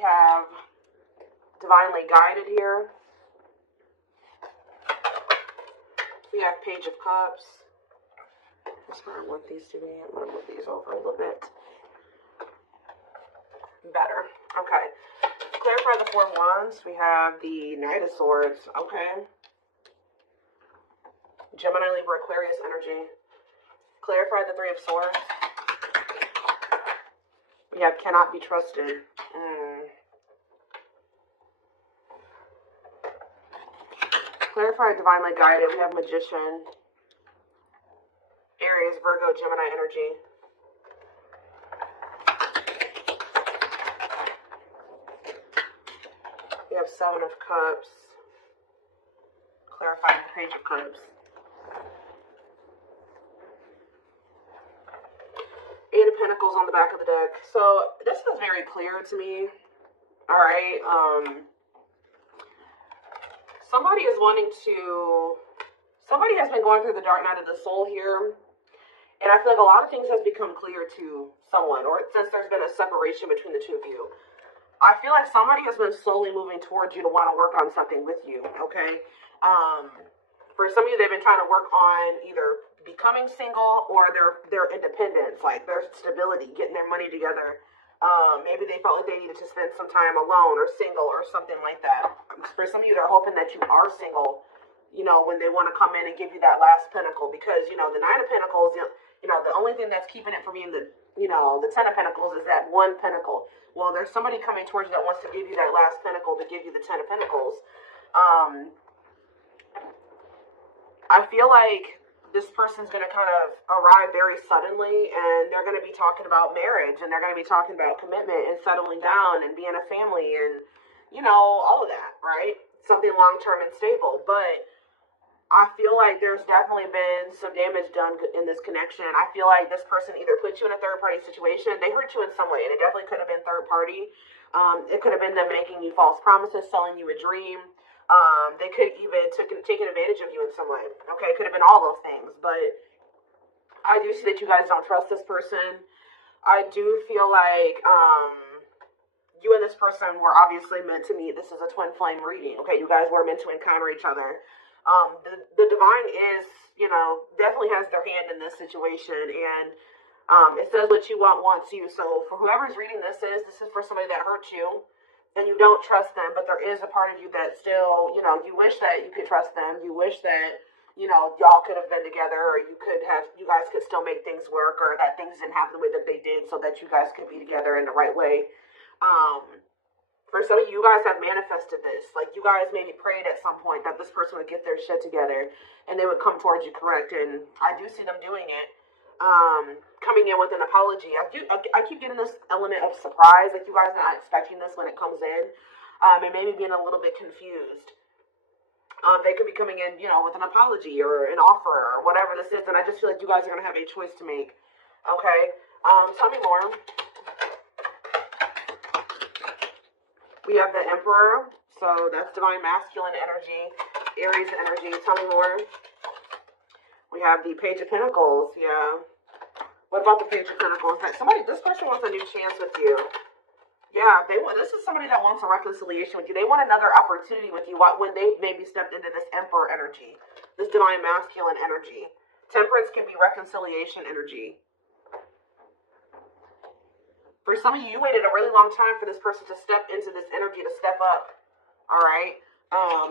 we have divinely guided here. We have Page of Cups. That's where I want these to be. I'm going to move these over a little bit. Better. Okay. Clarify the Four of Wands. We have the Knight of Swords. Okay. Gemini, Libra, Aquarius energy. Clarify the Three of Swords. We have cannot be trusted. Clarify divinely guided. We have Magician. Aries, Virgo, Gemini energy. We have Seven of Cups. Clarify the Page of Cups. Eight of Pentacles on the back of the deck. So this is very clear to me. All right. Somebody is wanting to. Somebody has been going through the dark night of the soul here, and I feel like a lot of things has become clear to someone, or since there's been a separation between the two of you. I feel like somebody has been slowly moving towards you to want to work on something with you. Okay. For some of you, they've been trying to work on either becoming single or their independence, like their stability, getting their money together. Maybe they felt like they needed to spend some time alone or single or something like that. For some of you, they're hoping that you are single, you know, when they want to come in and give you that last pinnacle, because, you know, the Nine of Pentacles, you know, the only thing that's keeping it from being the Ten of Pentacles is that one pinnacle. Well, there's somebody coming towards you that wants to give you that last pinnacle to give you the Ten of Pentacles. I feel like this person's going to kind of arrive very suddenly, and they're going to be talking about marriage, and they're going to be talking about commitment and settling down and being a family and, you know, all of that, right? Something long-term and stable. But I feel like there's definitely been some damage done in this connection. I feel like this person either put you in a third-party situation. They hurt you in some way, and it definitely could have been third-party. It could have been them making you false promises, selling you a dream. They could even taken advantage of you in some way. Okay, it could have been all those things. But I do see that you guys don't trust this person. I do feel like you and this person were obviously meant to meet. This is a twin flame reading. Okay, you guys were meant to encounter each other. The divine is, you know, definitely has their hand in this situation, and it says what you want wants you. So for whoever's reading this is for somebody that hurt you, and you don't trust them, but there is a part of you that still, you know, you wish that you could trust them. You wish that, you know, y'all could have been together, or you guys could still make things work, or that things didn't happen the way that they did so that you guys could be together in the right way. For some of you guys have manifested this. Like, you guys maybe prayed at some point that this person would get their shit together and they would come towards you, correct? And I do see them doing it. Coming in with an apology. I keep getting this element of surprise, like you guys are not expecting this when it comes in, and maybe being a little bit confused. They could be coming in, you know, with an apology or an offer or whatever this is, and I just feel like you guys are going to have a choice to make. Okay? Tell me more. We have the Emperor, so that's divine masculine energy, Aries energy. Tell me more. We have the Page of Pentacles, yeah. What about the Page of Pentacles? This person wants a new chance with you. Yeah, this is somebody that wants a reconciliation with you. They want another opportunity with you when they maybe stepped into this Emperor energy, this divine masculine energy. Temperance can be reconciliation energy. For some of you, you waited a really long time for this person to step into this energy, to step up. All right.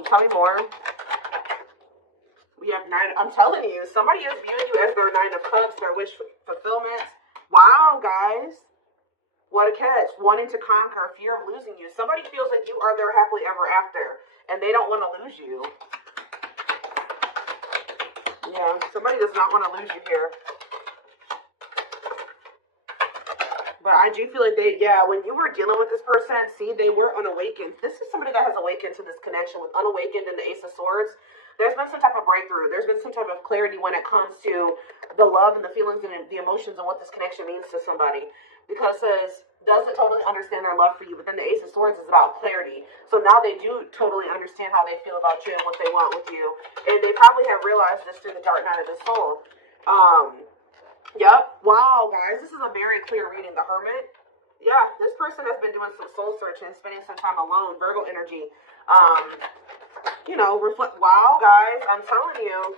Tell me more. We have I'm telling you, somebody is viewing you as their Nine of Cups, their wish fulfillment. Wow, guys. What a catch. Wanting to conquer, fear of losing you. Somebody feels like you are their happily ever after, and they don't want to lose you. Yeah, somebody does not want to lose you here. But I do feel like when you were dealing with this person, see, they were unawakened. This is somebody that has awakened to this connection with unawakened and the Ace of Swords. There's been some type of breakthrough. There's been some type of clarity when it comes to the love and the feelings and the emotions and what this connection means to somebody. Because it says, doesn't totally understand their love for you. But then the Ace of Swords is about clarity. So now they do totally understand how they feel about you and what they want with you. And they probably have realized this through the dark night of the soul. Yep. Wow, guys. This is a very clear reading. The Hermit. Yeah, this person has been doing some soul searching, spending some time alone. Virgo energy. Um, reflect. Wow, guys, I'm telling you.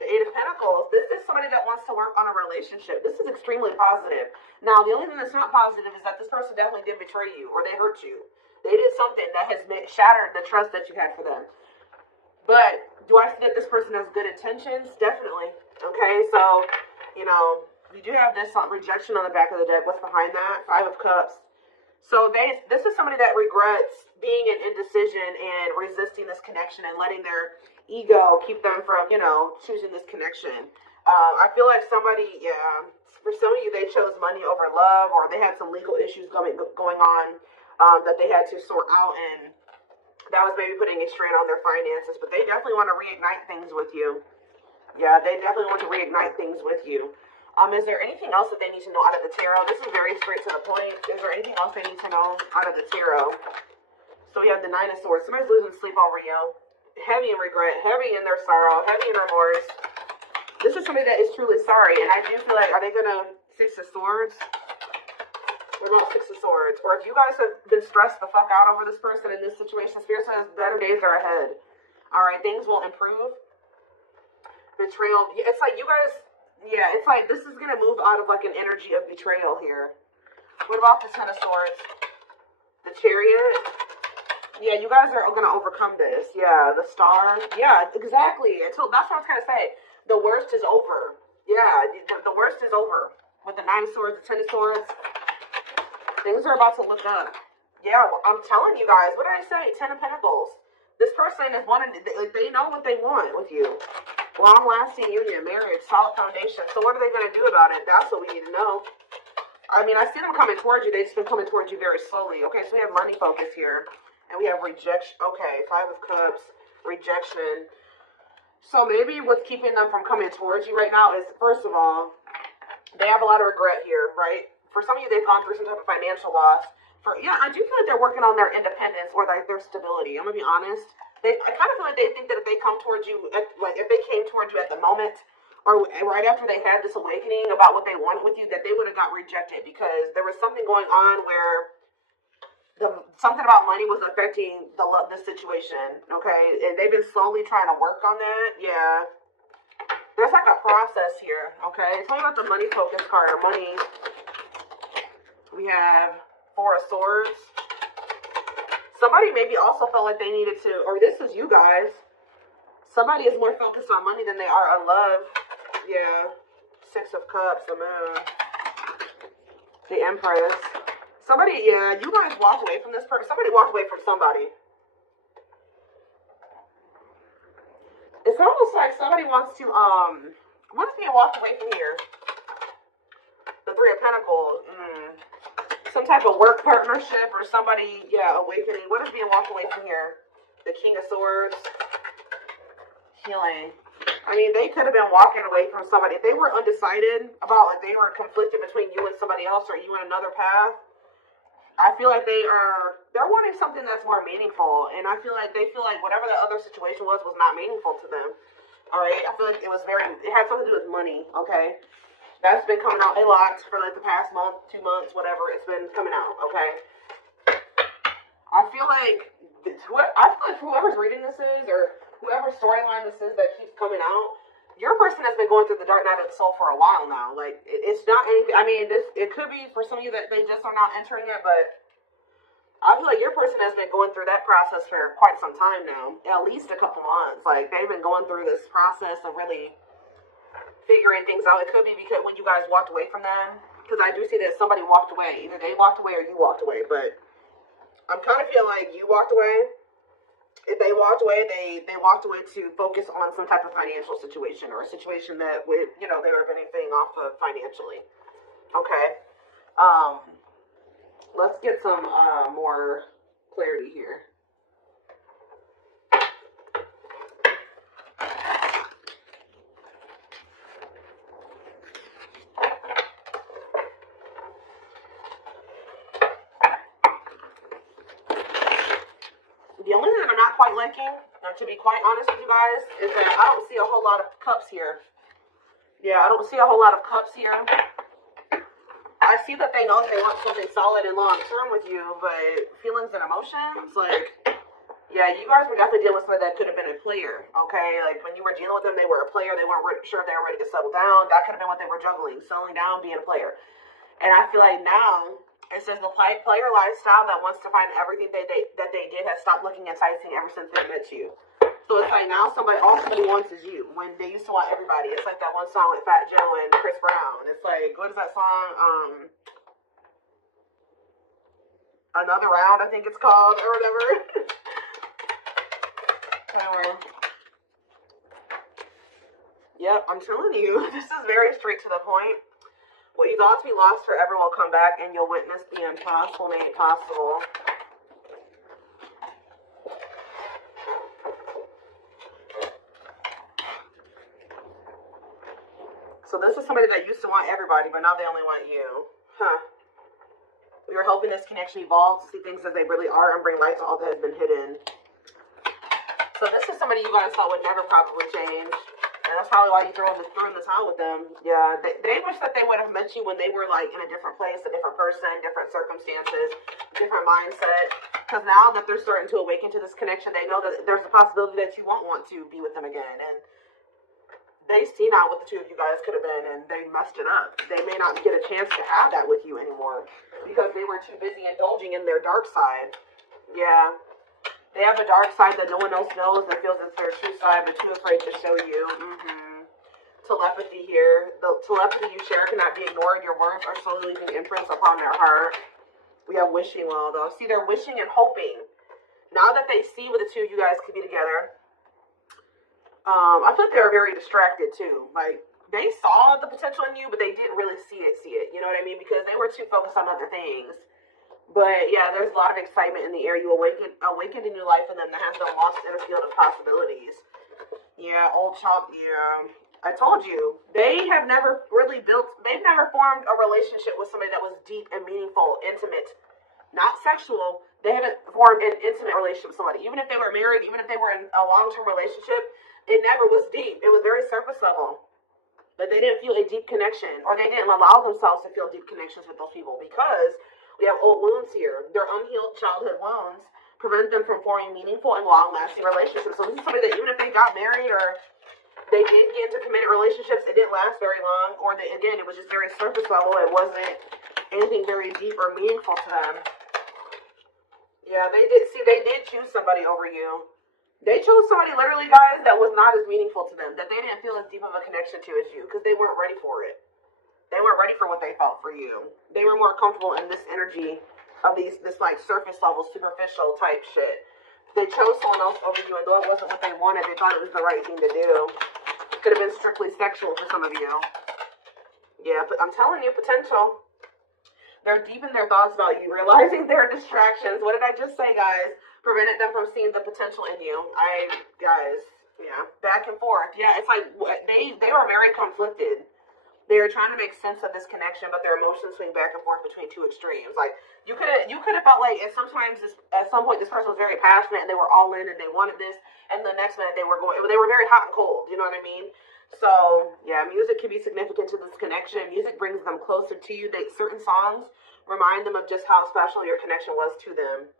The Eight of Pentacles. This is somebody that wants to work on a relationship. This is extremely positive. Now, the only thing that's not positive is that this person definitely did betray you or they hurt you. They did something that has shattered the trust that you had for them. But do I see that this person has good intentions? Definitely. Okay, so, we do have this rejection on the back of the deck. What's behind that? Five of Cups. So this is somebody that regrets being in indecision and resisting this connection and letting their ego keep them from, choosing this connection. I feel like somebody, for some of you, they chose money over love, or they had some legal issues going on that they had to sort out, and that was maybe putting a strain on their finances. But they definitely want to reignite things with you. Yeah, they definitely want to reignite things with you. Is there anything else that they need to know out of the tarot? This is very straight to the point. Is there anything else they need to know out of the tarot? So we have the Nine of Swords. Somebody's losing sleep over you. Heavy in regret, heavy in their sorrow, heavy in remorse. This is somebody that is truly sorry. And I do feel like, are they going to Six of Swords? What about Six of Swords? Or if you guys have been stressed the fuck out over this person in this situation, Spirit says better days are ahead. All right, things will improve. Betrayal. It's like you guys... Yeah, it's like this is going to move out of like an energy of betrayal here. What about the Ten of Swords? The Chariot? Yeah, you guys are going to overcome this. Yeah, the Star. Yeah, exactly. That's what I was going to say. The worst is over. Yeah, the worst is over. With the Nine of Swords, the Ten of Swords. Things are about to look up. Yeah, well, I'm telling you guys. What did I say? Ten of Pentacles. This person is wanting, they know what they want with you. Long-lasting union, marriage, solid foundation. So what are they going to do about it? That's what we need to know. I mean, I see them coming towards you. They've just been coming towards you very slowly. Okay, so we have money focus here. And we have rejection. Okay, Five of Cups, rejection. So maybe what's keeping them from coming towards you right now is, first of all, they have a lot of regret here, right? For some of you, they've gone through some type of financial loss. I do feel like they're working on their independence or their stability. I'm going to be honest. I kind of feel like they think that if they come towards you, if they came towards you at the moment, or right after they had this awakening about what they wanted with you, that they would have got rejected because there was something going on where something about money was affecting the situation, okay? And they've been slowly trying to work on that. Yeah. There's like a process here, okay? Tell me about the money focus card, or money. We have Four of Swords. Somebody maybe also felt like they needed to, or this is you guys. Somebody is more focused on money than they are on love. Yeah. Six of Cups, the Moon. The Empress. Somebody, yeah, you guys walked away from this person. Somebody walked away from somebody. It's almost like somebody wants to, what is being walked away from here? The Three of Pentacles. Some type of work partnership or somebody, awakening. What is being walked away from here? The King of Swords. Healing. I mean, they could have been walking away from somebody. If they were undecided about, like, they were conflicted between you and somebody else or you and another path, I feel like they're wanting something that's more meaningful. And I feel like they feel like whatever the other situation was not meaningful to them. All right? I feel like it had something to do with money, okay? That's been coming out a lot for like the past month, 2 months, whatever. It's been coming out, okay? I feel like whoever's reading this is, or whoever storyline this is that keeps coming out, your person has been going through the dark night of the soul for a while now. Like, it's not anything. I mean, it could be for some of you that they just are not entering it, but I feel like your person has been going through that process for quite some time now, at least a couple months. Like, they've been going through this process of really figuring things out. It could be because when you guys walked away from them, because I do see that somebody walked away. Either they walked away or you walked away, but I'm kind of feeling like you walked away. If they walked away, they walked away to focus on some type of financial situation or a situation that would, they were benefiting off of financially. Okay. Let's get some more clarity here. The only thing that I'm not quite liking, to be quite honest with you guys, is that I don't see a whole lot of cups here. Yeah, I don't see a whole lot of cups here. I I see that they know that they want something solid and long term with you, but feelings and emotions, like, yeah, you guys were definitely dealing with somebody that could have been a player, okay? Like, when you were dealing with them, they were a player. They weren't sure if they were ready to settle down. That could have been what they were juggling, settling down, being a player. And I feel like now, it says the player lifestyle that wants to find everything that they did has stopped looking enticing ever since they met you. So it's like now all somebody wants is you. When they used to want everybody. It's like that one song with Fat Joe and Chris Brown. It's like, what is that song? Another Round, I think it's called, or whatever. Anyway. Yep, I'm telling you, this is very straight to the point. What you thought to be lost forever will come back, and you'll witness the impossible made possible. So this is somebody that used to want everybody, but now they only want you. Huh. We are helping this connection evolve, see things as they really are, and bring light to all that has been hidden. So this is somebody you guys thought would never probably change. And that's probably why you threw in the towel with them. Yeah, they wish that they would have met you when they were like in a different place, a different person, different circumstances, different mindset. Because now that they're starting to awaken to this connection, they know that there's a possibility that you won't want to be with them again. And they see now what the two of you guys could have been, and they messed it up. They may not get a chance to have that with you anymore because they were too busy indulging in their dark side. Yeah. They have a dark side that no one else knows and feels it's their true side, but too afraid to show you. Telepathy here. The telepathy you share cannot be ignored. Your words are slowly leaving imprints upon their heart. We have wishing well, though. See, they're wishing and hoping. Now that they see what the two of you guys could be together, I feel like they were very distracted, too. Like, they saw the potential in you, but they didn't really see it. You know what I mean? Because they were too focused on other things. But, yeah, there's a lot of excitement in the air. You awakened a new life in them that has been lost in a field of possibilities. Yeah, old child, yeah. I told you, they've never formed a relationship with somebody that was deep and meaningful, intimate, not sexual. They haven't formed an intimate relationship with somebody. Even if they were married, even if they were in a long-term relationship, it never was deep. It was very surface level. But they didn't feel a deep connection, or they didn't allow themselves to feel deep connections with those people because we have old wounds here. Their unhealed childhood wounds prevent them from forming meaningful and long-lasting relationships. So this is somebody that even if they got married or they did get into committed relationships, it didn't last very long, or again, it was just very surface level. It wasn't anything very deep or meaningful to them. Yeah, they did choose somebody over you. They chose somebody, literally, guys, that was not as meaningful to them, that they didn't feel as deep of a connection to as you, because they weren't ready for it. They weren't ready for what they felt for you. They were more comfortable in this energy of this like surface level, superficial type shit. They chose someone else over you, and though it wasn't what they wanted, they thought it was the right thing to do. Could have been strictly sexual for some of you. Yeah, but I'm telling you, potential. They're deep in their thoughts about you, realizing their distractions. What did I just say, guys? Prevented them from seeing the potential in you. Guys, yeah, back and forth. Yeah, it's like they were very conflicted. They were trying to make sense of this connection, but their emotions swing back and forth between two extremes. Like you could have felt like at some point this person was very passionate and they were all in and they wanted this, and the next minute they were very hot and cold. You know what I mean? So yeah, music can be significant to this connection. Music brings them closer to you. Certain songs remind them of just how special your connection was to them.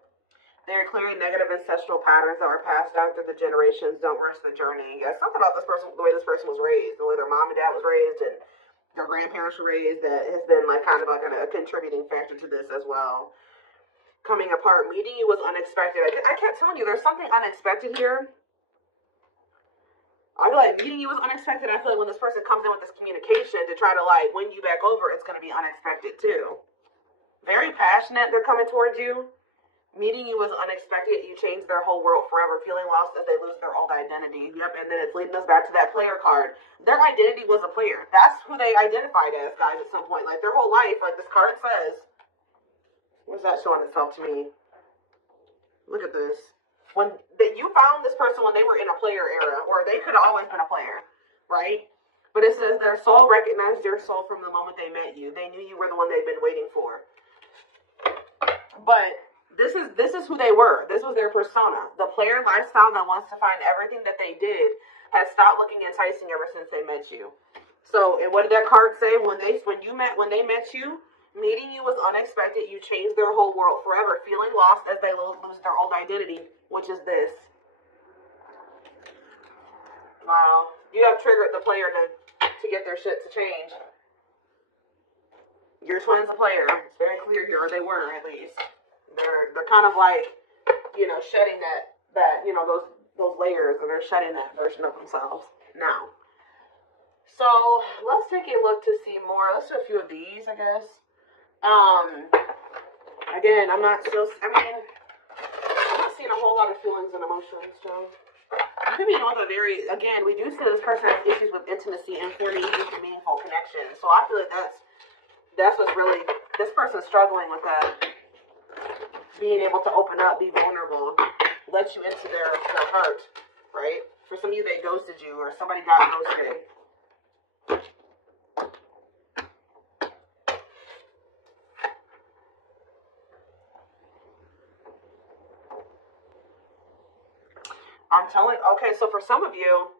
They are clearing negative ancestral patterns that were passed down through the generations. Don't rush the journey. Yeah, something about this person, the way this person was raised, the way their mom and dad was raised, and their grandparents were raised, that has been like kind of like a contributing factor to this as well. Coming apart, meeting you was unexpected. I kept telling you, there's something unexpected here. I feel like meeting you was unexpected. I feel like when this person comes in with this communication to try to like win you back over, it's going to be unexpected too. Very passionate, they're coming towards you. Meeting you was unexpected. You changed their whole world forever, feeling lost as they lose their old identity. Yep, and then it's leading us back to that player card. Their identity was a player. That's who they identified as, guys, at some point. Like, their whole life, like this card says. What's that showing itself to me? Look at this. You found this person when they were in a player era, or they could have always been a player, right? But it says their soul recognized your soul from the moment they met you. They knew you were the one they'd been waiting for. But this is who they were. This was their persona. The player lifestyle that wants to find everything that they did has stopped looking enticing ever since they met you. So, and what did that card say? When they met you, Meeting you was unexpected. You changed their whole world forever. Feeling lost as they lose their old identity, which is this. Wow. You have triggered the player to get their shit to change. Your twin's a player. It's very clear here, or they were at least. They're kind of like, you know, shedding that you know, those layers, and they're shedding that version of themselves now. So let's take a look to see more. Let's do a few of these, I guess. Again, I'm not seeing a whole lot of feelings and emotions, Joe. Could be all the again, we do see this person has issues with intimacy and forming deep and meaningful connections. So I feel like that's what's really, this person's struggling with that. Being able to open up, be vulnerable, let you into their heart, right? For some of you, they ghosted you, or somebody got ghosted. Okay, so for some of you,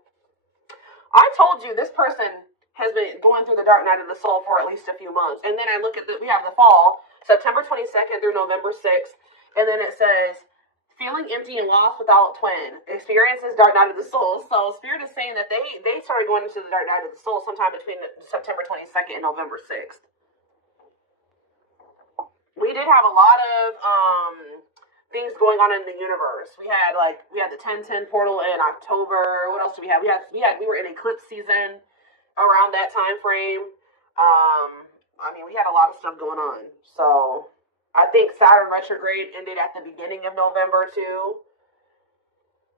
I told you this person has been going through the dark night of the soul for at least a few months. And then I look at we have the fall, September 22nd through November 6th. And then it says, feeling empty and lost without twin, experiences dark night of the soul. So Spirit is saying that they started going into the dark night of the soul sometime between September 22nd and November 6th. We did have a lot of things going on in the universe. We had the 1010 portal in October. What else do we have? We were in eclipse season around that time frame. We had a lot of stuff going on. So I think Saturn retrograde ended at the beginning of November too.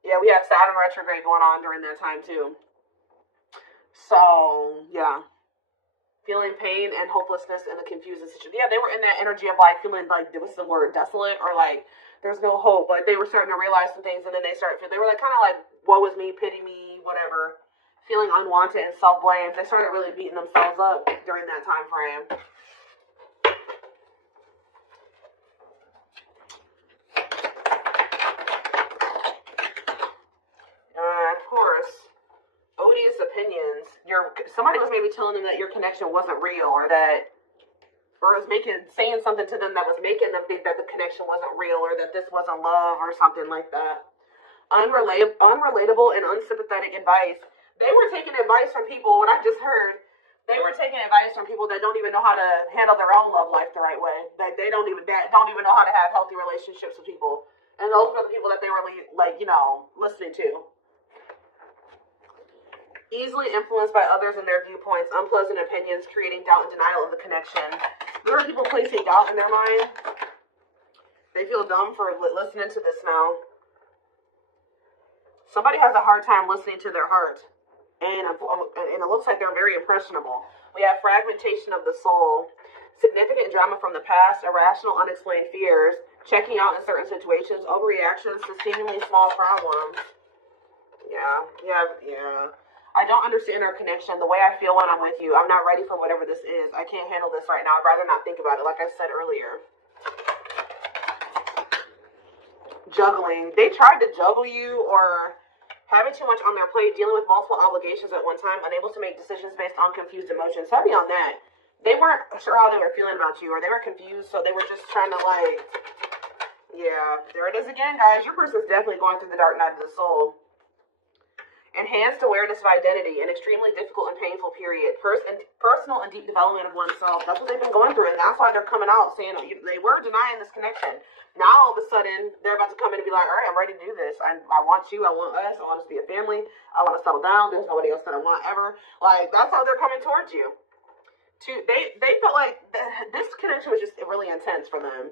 Yeah, we have Saturn retrograde going on during that time too. So yeah, feeling pain and hopelessness in the confusing situation. Yeah, they were in that energy of like feeling like, what's the word, desolate, or like there's no hope. Like they were starting to realize some things, and then they were like kind of like, woe is me, pity me, whatever. Feeling unwanted and self-blame. They started really beating themselves up during that time frame. Of course, odious opinions. Somebody was maybe telling them that your connection wasn't real, or was saying something to them that was making them think that the connection wasn't real, or that this wasn't love, or something like that. Unrelatable and unsympathetic advice. They were taking advice from people. What I just heard, they were taking advice from people that don't even know how to handle their own love life the right way. Like they don't even know how to have healthy relationships with people, and those were the people that they were listening to. Easily influenced by others and their viewpoints, unpleasant opinions, creating doubt and denial of the connection. There are people placing doubt in their mind. They feel dumb for listening to this now. Somebody has a hard time listening to their heart. And it looks like they're very impressionable. We have fragmentation of the soul, significant drama from the past, irrational, unexplained fears, checking out in certain situations, overreactions to seemingly small problems. Yeah. I don't understand our connection, the way I feel when I'm with you. I'm not ready for whatever this is. I can't handle this right now. I'd rather not think about it, like I said earlier. Juggling. They tried to juggle you, or having too much on their plate, dealing with multiple obligations at one time, unable to make decisions based on confused emotions. Heavy on that. They weren't sure how they were feeling about you, or they were confused, so they were just trying to yeah, there it is again, guys. Your person's definitely going through the dark night of the soul. Enhanced awareness of identity, an extremely difficult and painful period. Personal and deep development of oneself. That's what they've been going through, and that's why they're coming out saying they were denying this connection. Now all of a sudden they're about to come in and be like, all right, I'm ready to do this. I want you. I want us. I want us to be a family. I want to settle down. There's nobody else that I want ever. Like that's how they're coming towards you. They felt like this connection was just really intense for them.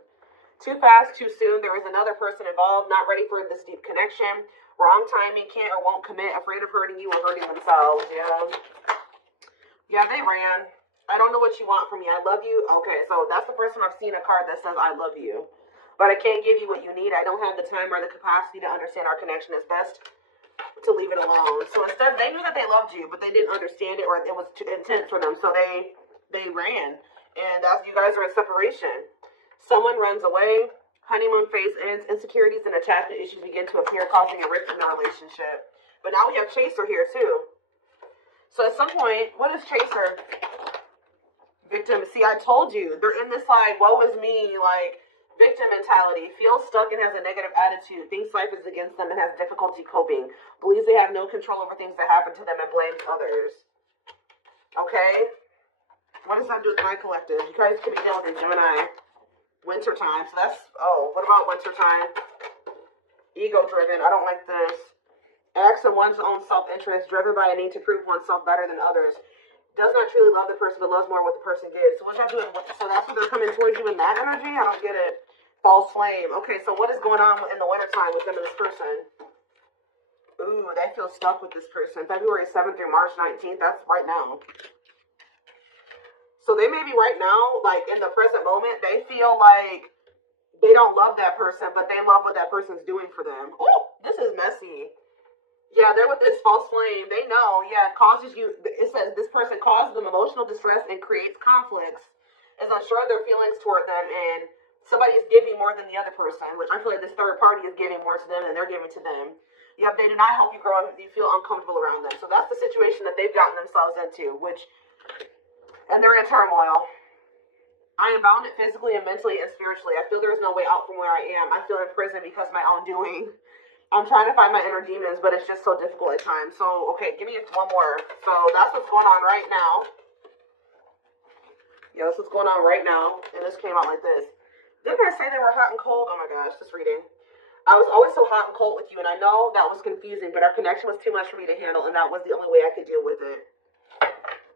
Too fast, too soon. There was another person involved, not ready for this deep connection. Wrong timing, can't or won't commit, afraid of hurting you or hurting themselves. Yeah, they ran. I don't know what you want from me. I love you. Okay, so that's the first time I've seen a card that says I love you. But I can't give you what you need. I don't have the time or the capacity to understand our connection. It's best to leave it alone. So instead, they knew that they loved you, but they didn't understand it, or it was too intense for them. So they ran. And as you guys are in separation, someone runs away. Honeymoon phase ends. Insecurities and attachment issues begin to appear, causing a rift in our relationship. But now we have Chaser here too. So at some point, what is Chaser? Victim. See, I told you. They're in this, like, woe is me, like, victim mentality. Feels stuck and has a negative attitude. Thinks life is against them and has difficulty coping. Believes they have no control over things that happen to them and blames others. Okay? What does that do with my collective? You guys could be dealing with a Gemini. Wintertime. So that's, what about wintertime? Ego-driven. I don't like this. Acts on one's own self-interest, driven by a need to prove oneself better than others. Does not truly love the person, but loves more what the person gives. So what y'all doing? So that's what they're coming towards you in that energy? I don't get it. False flame. Okay, so what is going on in the wintertime with them and this person? Ooh, they feel stuck with this person. February 7th through March 19th. That's right now. So they may be right now, like in the present moment, they feel like they don't love that person, but they love what that person's doing for them. Oh, this is messy. Yeah, they're with this false flame. They know, it causes you, it says this person causes them emotional distress and creates conflicts, is unsure of their feelings toward them, and somebody is giving more than the other person, which I feel like this third party is giving more to them than they're giving to them. Yep, they do not help you grow. You feel uncomfortable around them. So that's the situation that they've gotten themselves into, and they're in turmoil. I am bounded physically and mentally and spiritually. I feel there is no way out from where I am. I feel in prison because of my own doing. I'm trying to find my inner demons, but it's just so difficult at times. So, okay, give me one more. So, that's what's going on right now. Yeah, that's what's going on right now. And this came out like this. Didn't I say they were hot and cold? Oh my gosh, just reading. I was always so hot and cold with you, and I know that was confusing, but our connection was too much for me to handle, and that was the only way I could deal with it.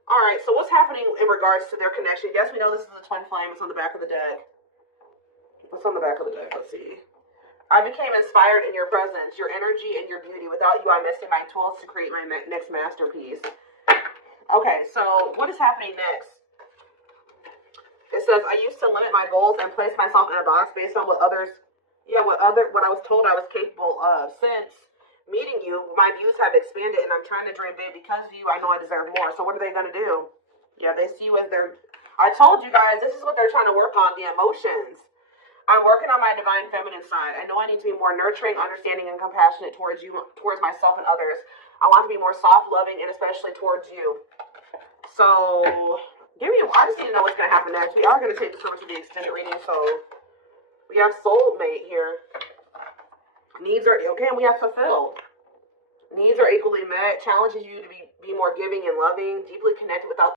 Alright, so what's happening in regards to their connection? Yes, we know this is a twin flame. It's on the back of the deck. What's on the back of the deck? Let's see. I became inspired in your presence, your energy, and your beauty. Without you, I'm missing my tools to create my next masterpiece. Okay, so what is happening next? It says, I used to limit my goals and place myself in a box based on what I was told I was capable of. Since meeting you, my views have expanded, and I'm trying to dream big. Because of you, I know I deserve more. So what are they going to do? Yeah, they see you as I told you guys, this is what they're trying to work on, the emotions. I'm working on my divine feminine side. I know I need to be more nurturing, understanding, and compassionate towards you, towards myself and others. I want to be more soft, loving, and especially towards you. So, I just need to know what's going to happen next. We are going to take this over to the extended reading. So, we have soulmate here. Needs are, okay, and we have fulfilled. Needs are equally met. Challenges you to be more giving and loving, deeply connected without